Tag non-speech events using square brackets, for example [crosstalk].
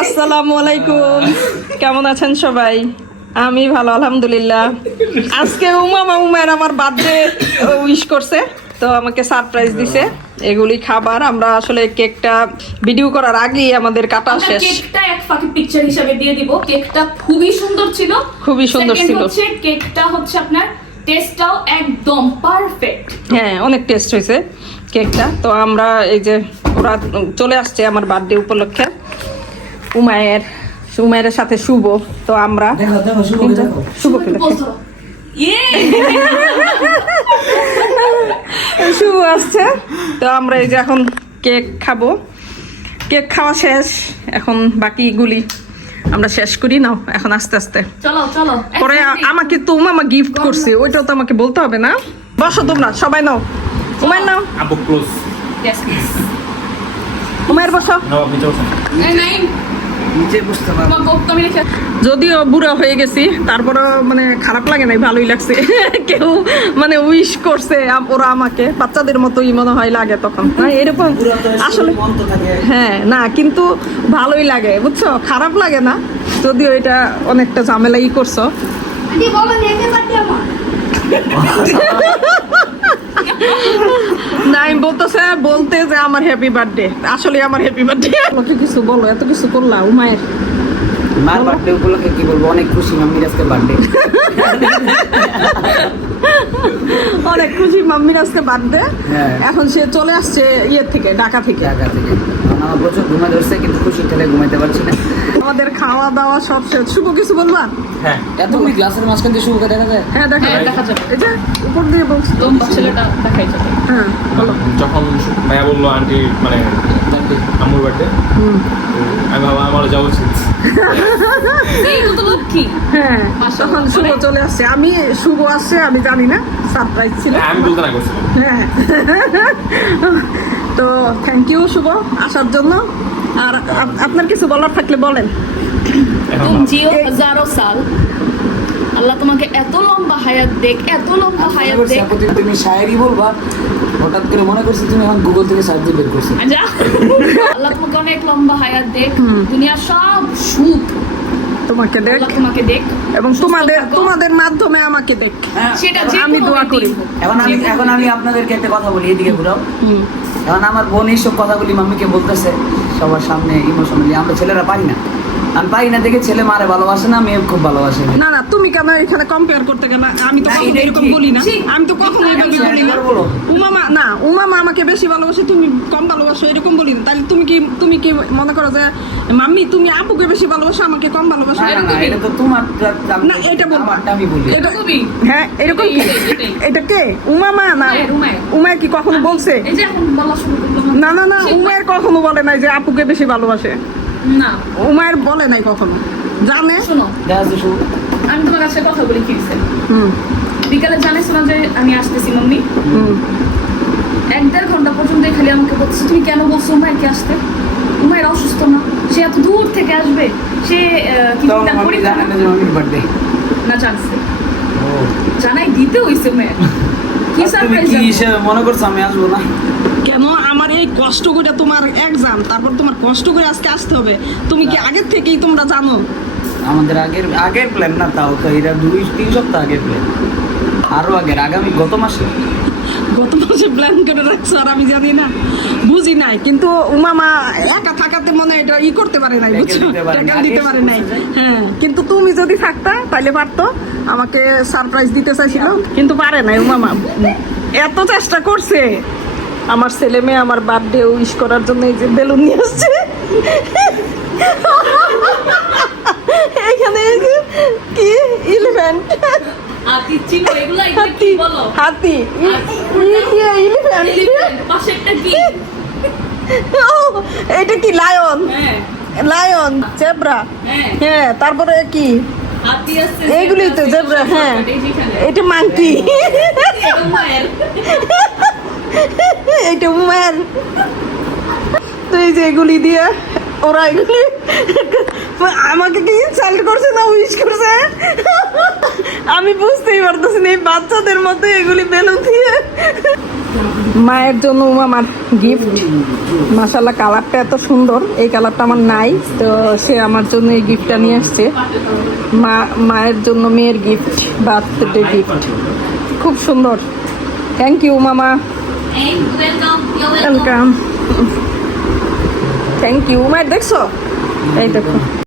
আসসালামু আলাইকুম। কেমন আছেন সবাই? আমি ভালো আলহামদুলিল্লাহ। আজকে উমামা উমায়ের আমার বার্থডে উইশ করছে। তো আমাকে সারপ্রাইজ দিছে। এগুলি খাবার আমরা আসলে কেকটা ভিডিও করার আগেই আমাদের কাটা শেষ। কেকটা এক ফাঁকে পিকচার হিসাবে দিয়ে দিব। কেকটা খুবই সুন্দর ছিল। খুবই সুন্দর ছিল। হচ্ছে কেকটা হচ্ছে আপনার টেস্টটাও একদম পারফেক্ট হ্যাঁ অনেক টেস্ট হয়েছে কেকটা। তো আমরা এই যে ওরা চলে আসছে আমার বার্থডে উপলক্ষে। উমায়ের উমায়ের সাথে শুভ তো আমরা দেখো দেখো শুভ দেখো। শুভকে ইয়ে! শুভ আসছে তো আমরা এই যে এখন কেক খাব। কেক খাওয়া শেষ এখন বাকিগুলি আমরা শেষ করি নাও এখন আস্তে আস্তে। চলো চলো পরে আমাকে তো উমামা গিফট করছে ওইটাও তো আমাকে বলতে হবে না। বসো তোমরা সবাই নাও। উমায়ের নাও। আপু ক্লোজ Yes, please. উমায়ের বসো নাও আপনি চলছেন এই নাই, নিচে বুঝতে পারব তোমার কোকটা আমি রেখে যদিও বুড়া হয়ে গেছি তারপরে মানে খারাপ লাগে নাই ভালোই লাগছে। [laughs] কেউ মানে উইশ করছে ওরা আমাকে। বাচ্চাদের মতোই মনে হয় লাগে তখন। না এরকম আসলে হ্যাঁ না কিন্তু ভালোই লাগে বুঝছ? খারাপ লাগে না। যদিও এটা অনেকটা ঝামেলাই করছ। [laughs] আন্টি বলো নেকে পারতে আমার না আমি বলতেছে বলতে যে আমার হ্যাপি বার্থডে আসলে আমার হ্যাপি বার্থডে কিছু বলো এত কিছু করলা উমায়ের। মার বার্থডে উপলক্ষে কি বলব অনেক খুশি মাম্মির আজকে বার্থডে অনেক খুশি মাম্মির আজকে বার্থডে হ্যাঁ। এখন সে চলে আসছে ইয়ে থেকে ঢাকা থেকে। ঢাকা থেকে। আমার প্রচুর ঘুমে ধরছে কিন্তু খুশি ঠেলে ঘুমাইতে পারছি না। আমাদের খাওয়া দাওয়া সব শেষ। শুভ কিছু বলবা? হ্যাঁ। এতগুলি গ্লাসের মাঝখান দিয়ে শুভকে দেখা যায়? হ্যাঁ দেখা হ্যাঁ, যাবে। দেখা। এই যে উপর দিয়ে বলছি লম্বা ছেলেটা দেখাই যাবে হ্যাঁ। বলো। যখন মায়া বলল আন্টি মানে আম্মুর বার্থডে হুম। আমি ভাবলাম আমার যাওয়া উচিত। এইগুলো তো লক্ষ্মী। হ্যাঁ তখন শুভ চলে আসছে। আমি শুভ আসছে আমি জানি না সারপ্রাইজ ছিল। হ্যাঁ, আমি বলতে না করছিলাম। হ্যাঁ। তো থ্যাংক ইউ শুভ আসার জন্য। আর আপনার কিছু বলার থাকলে বলেন। তুম জিও হাজারো সাল। আল্লাহ তোমাকে এত লম্বা হায়াত দেখ এত লম্বা হায়াত দেখ। প্রতি তুমি শায়েরি বলবা হঠাৎ করে মনে করছি তুমি এখন গুগল থেকে সার্চ দিয়ে বের করছ। আল্লাহ তোমাকে অনেক লম্বা হায়াত দেখ দুনিয়া সব সুখ তোমাকে দেখ। তোমাকে দেখ। এবং তোমাদের তোমাদের মাধ্যমে আমাকে দেখ। হ্যাঁ, সেটা যে আমি দোয়া করি। এখন আমি এখন আমি। আপনাদেরকে একটা কথা বলি এদিকে ঘুরাও। এখন আমার বোন এইসব কথাগুলি মাম্মিকে বলতেছে। সবার সামনে ইমোশনালি আমরা ছেলেরা পারি না। আমি পারি না দেখে ছেলে মারে ভালোবাসে না মেয়ে খুব ভালোবাসে। না না তুমি কেন এখানে কম্পেয়ার করতে গেলে আমি তো কখনো এরকম বলি না। আমি তো কখনো এরকম আমি বলি না। একবার বলো। উমামা না উমামা আমাকে বেশি ভালোবাসে তুমি কম ভালোবাসো এরকম বলি না। তাহলে তুমি কি তুমি কি মনে করো যে মাম্মি তুমি আপুকে বেশি ভালোবাসো আমাকে কম ভালোবাসো? এটা তো তোমার না, এটা। আমি বলি। এটা খুবই। হ্যাঁ এরকম। এটা কে? উমামা না। উমায় কি কখনো বলছে? না না না উমায়ের কখনো বলে নাই যে আপুকে বেশি ভালোবাসে। না। উমায়ের বলে নাই কখনো। জানে? শোনো আমি তোমার কাছে কথা বলি কি হুম। বিকালে জানিস না যে আমি আসতেছি মাম্মি? হুম। এক দেড় ঘণ্টা পর্যন্ত খালি আমাকে বলছে তুমি কেন বলছো উমায়কে আসতে? উমায়ের অসুস্থ না। সে এত দূর থেকে আসবে সে কি তার পরীক্ষা না জানছে। জানাই দিতে হইছে মেয়ের কি সারপ্রাইজ মনে করছ আমি আসব না? এই কষ্ট করে তোমার এক্সাম তারপর তোমার কষ্ট করে আজকে আসতে হবে। তুমি কি আগের থেকেই তোমরা জানো? আমাদের আগের আগের প্ল্যান না তাও তো এটা দুই তিন সপ্তাহ আগের প্ল্যান আরও আগের আগামী গত মাসে। গত মাসে প্ল্যান করে রাখছো আর আমি জানি না বুঝি নাই। কিন্তু উমামা একা থাকাতে মনে হয় এটা ই করতে পারে নাই বুঝছ? দিতে পারে নাই। দিতে পারে নাই। হ্যাঁ কিন্তু তুমি যদি থাকতা তাহলে পারতো। আমাকে সারপ্রাইজ দিতে চাইছিল কিন্তু পারে নাই উমামা। এত চেষ্টা করছে। আমার ছেলে মেয়ে আমার বার্থডে উইশ করার জন্য এই যে বেলুন নিয়ে আসছে। এখানে কি? ইলিফ্যান্ট এগুলা এগুলা কি হাতি এটা কি লায়ন লায়ন জেব্রা হ্যাঁ। তারপরে কি? হাতি এইগুলি তো জেব্রা হ্যাঁ। এটা মাংকি [laughs] এটা উমায়ের তো এই যে এগুলি দিয়ে ওরা এগুলি আমাকে কি ইনসাল্ট করছে না উইশ করছে? আমি বুঝতেই পারতেছি না, এই বাচ্চাদের মতো এগুলি বেলুন দিয়ে। মায়ের জন্য আমার গিফট মাসাল্লাহ কালারটা এত সুন্দর, এই কালারটা আমার নাই, তো সে আমার জন্য এই গিফটটা নিয়ে আসছে। মা, মায়ের জন্য মেয়ের গিফট বার্থডে গিফট খুব সুন্দর। থ্যাংক ইউ মামা। ওয়েলকাম থ্যাংক ইউ মায়ের দেখছ? এই দেখো।